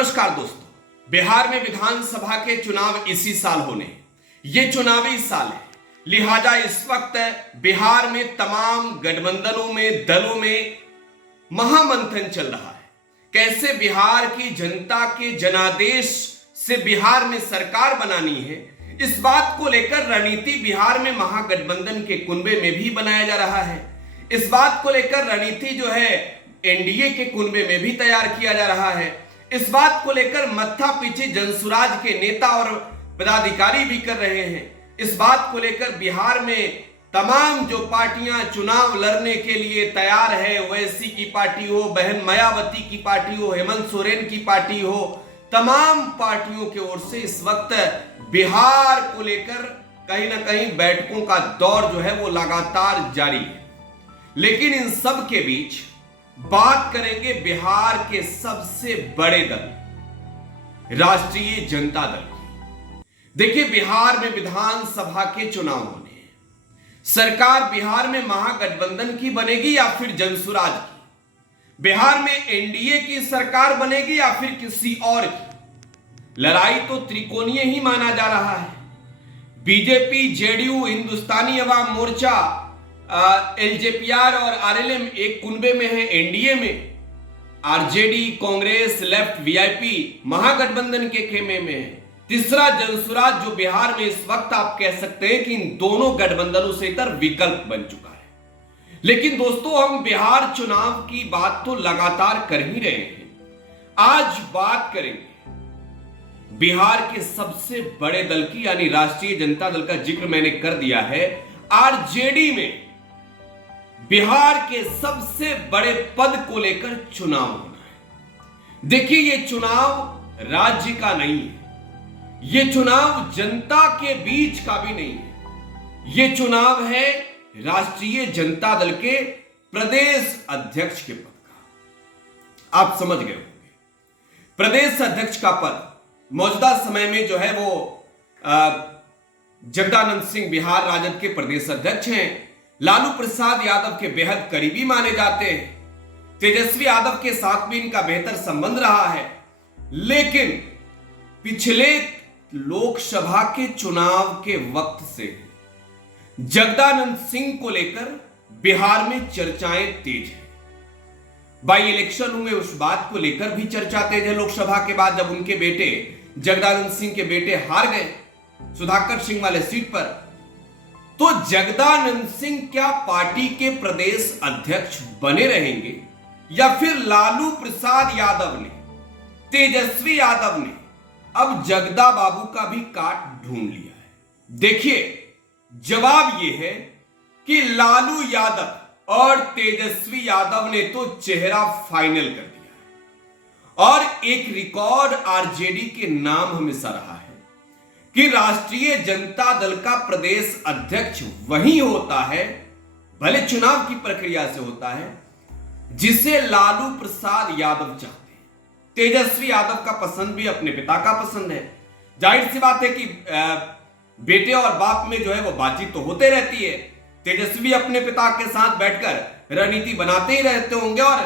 नमस्कार दोस्तों, बिहार में विधानसभा के चुनाव इसी साल होने हैं। ये चुनावी साल है, लिहाजा इस वक्त बिहार में तमाम गठबंधनों में, दलों में महामंथन चल रहा है। कैसे बिहार की जनता के जनादेश से बिहार में सरकार बनानी है, इस बात को लेकर रणनीति बिहार में महागठबंधन के कुनबे में भी बनाया जा रहा है। इस बात को लेकर रणनीति जो है एनडीए के कुनबे में भी तैयार किया जा रहा है। इस बात को लेकर मत्था पीछे जनसुराज के नेता और पदाधिकारी भी कर रहे हैं। इस बात को लेकर बिहार में तमाम जो पार्टियां चुनाव लड़ने के लिए तैयार है, ओवैसी की पार्टी हो, बहन मायावती की पार्टी हो, हेमंत सोरेन की पार्टी हो, तमाम पार्टियों की ओर से इस वक्त बिहार को लेकर कहीं ना कहीं बैठकों का दौर जो है वो लगातार जारी है। लेकिन इन सब के बीच बात करेंगे बिहार के सबसे बड़े दल राष्ट्रीय जनता दल की। देखिए, बिहार में विधानसभा के चुनाव होने हैं। सरकार बिहार में महागठबंधन की बनेगी या फिर जनसुराज की? बिहार में एनडीए की सरकार बनेगी या फिर किसी और की? लड़ाई तो त्रिकोणीय ही माना जा रहा है। BJP, JDU, Hindustani Awam Morcha, LJPR और आरएलएम एक कुनबे में है, एनडीए में आरजेडी, कांग्रेस, लेफ्ट, वीआईपी महागठबंधन के खेमे में है। तीसरा जनसुराज जो बिहार में इस वक्त आप कह सकते हैं कि इन दोनों गठबंधनों से इतर विकल्प बन चुका है। लेकिन दोस्तों, हम बिहार चुनाव की बात तो लगातार कर ही रहे हैं। आज बात करेंगे बिहार के सबसे बड़े दल की, यानी राष्ट्रीय जनता दल का जिक्र मैंने कर दिया है। आरजेडी में बिहार के सबसे बड़े पद को लेकर चुनाव होना है। देखिए, यह चुनाव राज्य का नहीं है, यह चुनाव जनता के बीच का भी नहीं है। यह चुनाव है राष्ट्रीय जनता दल के प्रदेश अध्यक्ष के पद का। आप समझ गए होंगे, प्रदेश अध्यक्ष का पद मौजूदा समय में जो है वो जगदानंद सिंह बिहार राजद के प्रदेश अध्यक्ष हैं। लालू प्रसाद यादव के बेहद करीबी माने जाते हैं। तेजस्वी यादव के साथ भी इनका बेहतर संबंध रहा है। लेकिन पिछले लोकसभा के चुनाव के वक्त से जगदानंद सिंह को लेकर बिहार में चर्चाएं तेज है। बाई इलेक्शन हुए, उस बात को लेकर भी चर्चा तेज है। लोकसभा के बाद जब उनके बेटे जगदानंद सिंह के बेटे हार गए सुधाकर सिंह वाले सीट पर, तो जगदानंद सिंह क्या पार्टी के प्रदेश अध्यक्ष बने रहेंगे या फिर लालू प्रसाद यादव ने, तेजस्वी यादव ने अब जगदा बाबू का भी काट ढूंढ लिया है? देखिए, जवाब यह है कि लालू यादव और तेजस्वी यादव ने तो चेहरा फाइनल कर दिया है। और एक रिकॉर्ड आरजेडी के नाम हमेशा रहा है कि राष्ट्रीय जनता दल का प्रदेश अध्यक्ष वही होता है, भले चुनाव की प्रक्रिया से होता है, जिसे लालू प्रसाद यादव चाहते हैं। तेजस्वी यादव का पसंद भी अपने पिता का पसंद है। जाहिर सी बात है कि बेटे और बाप में जो है वो बातचीत तो होते रहती है। तेजस्वी अपने पिता के साथ बैठकर रणनीति बनाते ही रहते होंगे और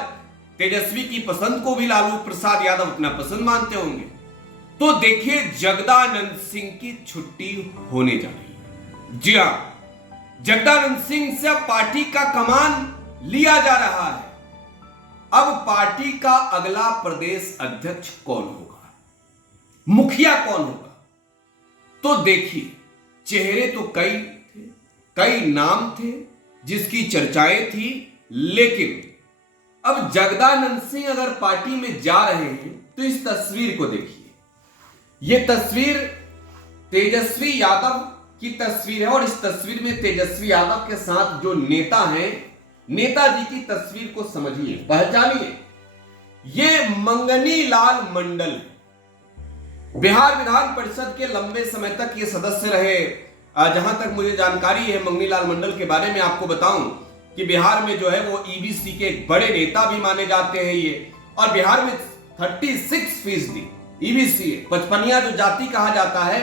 तेजस्वी की पसंद को भी लालू प्रसाद यादव अपना पसंद मानते होंगे। तो देखिए, जगदानंद सिंह की छुट्टी होने जा रही है। जी हां, जगदानंद सिंह से पार्टी का कमान लिया जा रहा है। अब पार्टी का अगला प्रदेश अध्यक्ष कौन होगा, मुखिया कौन होगा? तो देखिए, चेहरे तो कई थे, कई नाम थे जिसकी चर्चाएं थी। लेकिन अब जगदानंद सिंह अगर पार्टी में जा रहे हैं तो इस तस्वीर को देखिए। यह तस्वीर तेजस्वी यादव की तस्वीर है और इस तस्वीर में तेजस्वी यादव के साथ जो नेता हैं, नेताजी की तस्वीर को समझिए, पहचानिए। यह मंगनी लाल मंडल है। बिहार विधान परिषद के लंबे समय तक ये सदस्य रहे। जहां तक मुझे जानकारी है मंगनी लाल मंडल के बारे में आपको बताऊं कि बिहार में जो है वो ईबीसी के एक बड़े नेता भी माने जाते हैं ये। और बिहार में 36% ईबीसी, पचपनिया जो जाति कहा जाता है,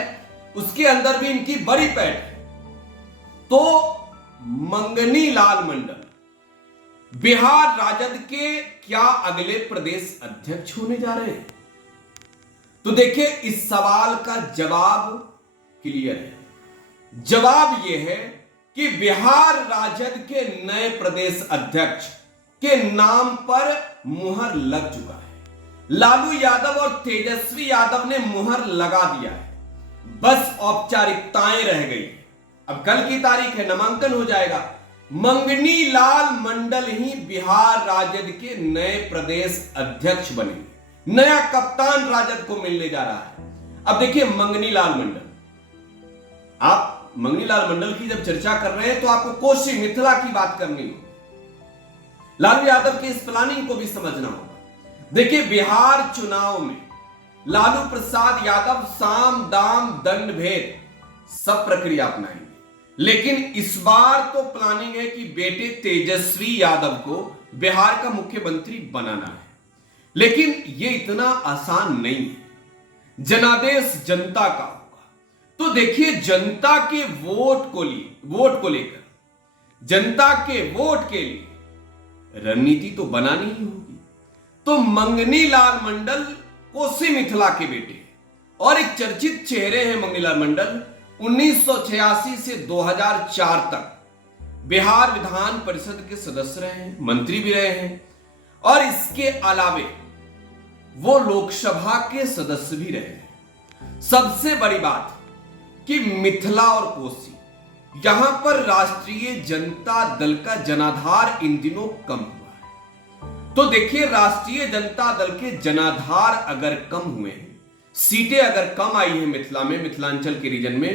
उसके अंदर भी इनकी बड़ी पैठ है। तो मंगनी लाल मंडल बिहार राजद के क्या अगले प्रदेश अध्यक्ष होने जा रहे हैं? तो देखिए, इस सवाल का जवाब क्लियर है। जवाब यह है कि बिहार राजद के नए प्रदेश अध्यक्ष के नाम पर मुहर लग चुका है। लालू यादव और तेजस्वी यादव ने मुहर लगा दिया है, बस औपचारिकताएं रह गई। अब कल की तारीख है, नामांकन हो जाएगा। मंगनी लाल मंडल ही बिहार राजद के नए प्रदेश अध्यक्ष बनेंगे। नया कप्तान राजद को मिलने जा रहा है। अब देखिए, मंगनी लाल मंडल, आप मंगनी लाल मंडल की जब चर्चा कर रहे हैं तो आपको कोसी मिथिला की बात करनी होगी। लालू यादव के इस प्लानिंग को भी समझना होगा। देखिए, बिहार चुनाव में लालू प्रसाद यादव साम दाम दंड भेद सब प्रक्रिया अपनाएंगे, लेकिन इस बार तो प्लानिंग है कि बेटे तेजस्वी यादव को बिहार का मुख्यमंत्री बनाना है। लेकिन यह इतना आसान नहीं है। जनादेश जनता का होगा। तो देखिए, जनता के वोट को लेकर जनता के वोट के लिए रणनीति तो बनानी ही होगी। तो मंगनी लाल मंडल कोसी मिथिला के बेटे और एक चर्चित चेहरे हैं। मंगनी लाल मंडल 1986 से 2004 तक बिहार विधान परिषद के सदस्य रहे हैं, मंत्री भी रहे हैं, और इसके अलावे वो लोकसभा के सदस्य भी रहे हैं। सबसे बड़ी बात कि मिथिला और कोसी, यहां पर राष्ट्रीय जनता दल का जनाधार इन दिनों कम हुआ है। तो देखिए, राष्ट्रीय जनता दल के जनाधार अगर कम हुए, सीटें अगर कम आई हैं मिथिला में, मिथिलांचल के रीजन में,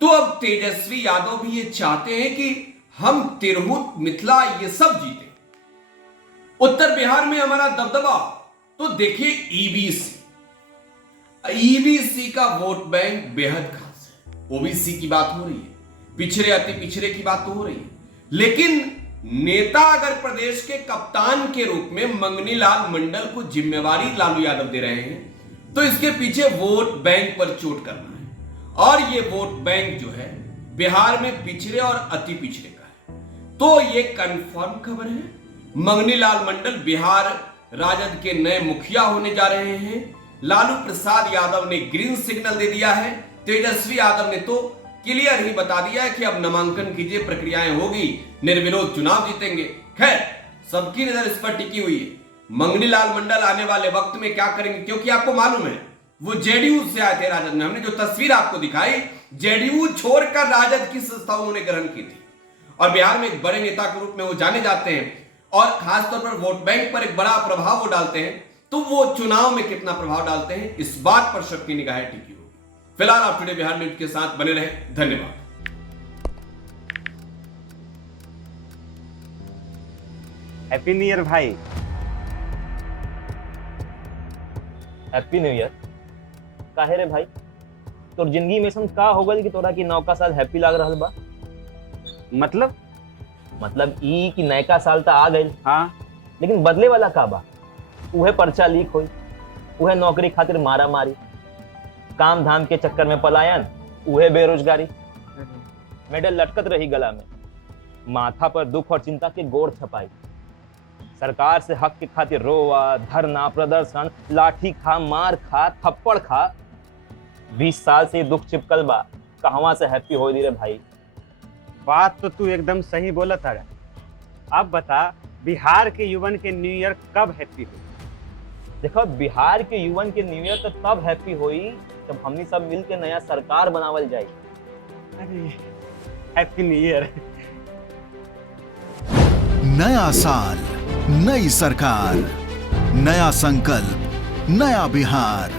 तो अब तेजस्वी यादव भी ये चाहते हैं कि हम तिरहुत, मिथिला ये सब जीते। उत्तर बिहार में हमारा दबदबा, तो देखिए ईबीसी का वोट बैंक बेहद खास है। ओबीसी की बात हो रही है, पिछड़े अति पिछड़े की बात तो हो रही है, लेकिन नेता अगर प्रदेश के कप्तान के रूप में मंगनी लाल मंडल को जिम्मेवारी लालू यादव दे रहे हैं, तो इसके पीछे वोट बैंक पर चोट करना है। और ये वोट बैंक जो है बिहार में पिछड़े और अति पिछड़े का है। तो ये कंफर्म खबर है, मंगनी लाल मंडल बिहार राजद के नए मुखिया होने जा रहे हैं। लालू प्रसाद यादव ने ग्रीन सिग्नल दे दिया है। तेजस्वी यादव ने तो क्लियर ही बता दिया है कि अब नामांकन कीजिए, प्रक्रियाएं होगी, निर्विरोध चुनाव जीतेंगे। खैर, सबकी नजर इस पर टिकी हुई है मंगनी लाल मंडल आने वाले वक्त में क्या करेंगे, क्योंकि आपको मालूम है वो जेडीयू से आए थे राजद में। हमने जो तस्वीर आपको दिखाई, जेडीयू छोड़कर राजद की संस्था उन्होंने ग्रहण की थी, और बिहार में एक बड़े नेता के रूप में वो जाने जाते हैं, और खासतौर पर वोट बैंक पर एक बड़ा प्रभाव वो डालते हैं। तो वो चुनाव में कितना प्रभाव डालते हैं, इस बात पर सबकी निगाहें टिकी होगी। फिलहाल आप टुडे बिहार न्यूज के साथ बने रहे। धन्यवाद। हैप्पी न्यू ईयर भाई। Happy new year. काहे रे भाई, तोर जिंदगी में का हो गई कि तोरा की नौका साल हैप्पी लाग रहल बा? मतलब ई कि नयका साल तो आ गई, हाँ, लेकिन बदले वाला का बा? उहे पर्चा लीक होई, उहे नौकरी खातिर मारा मारी, काम धाम के चक्कर में पलायन, उहे बेरोजगारी, मेडल लटकत रही गला में, माथा पर दुख और चिंता के गोड़ छपाई, सरकार से हक के खातिर रोवा, धरना, प्रदर्शन, लाठी खा, मार खा, थप्पड़ खा। 20 साल से दुख चिपकल बा, कहवा से हैप्पी हो दी रे भाई? बात तो तू एकदम सही बोला था। अब बता, बिहार के युवन के न्यू ईयर कब हैप्पी हुई? देखो, बिहार के युवन के न्यू ईयर तो तब हैप्पी हुई जब हमनी सब मिल के नया सरकार बनावल जाए। अरे हैप्पी न्यू ईयर। नया साल, नई सरकार, नया संकल्प, नया बिहार।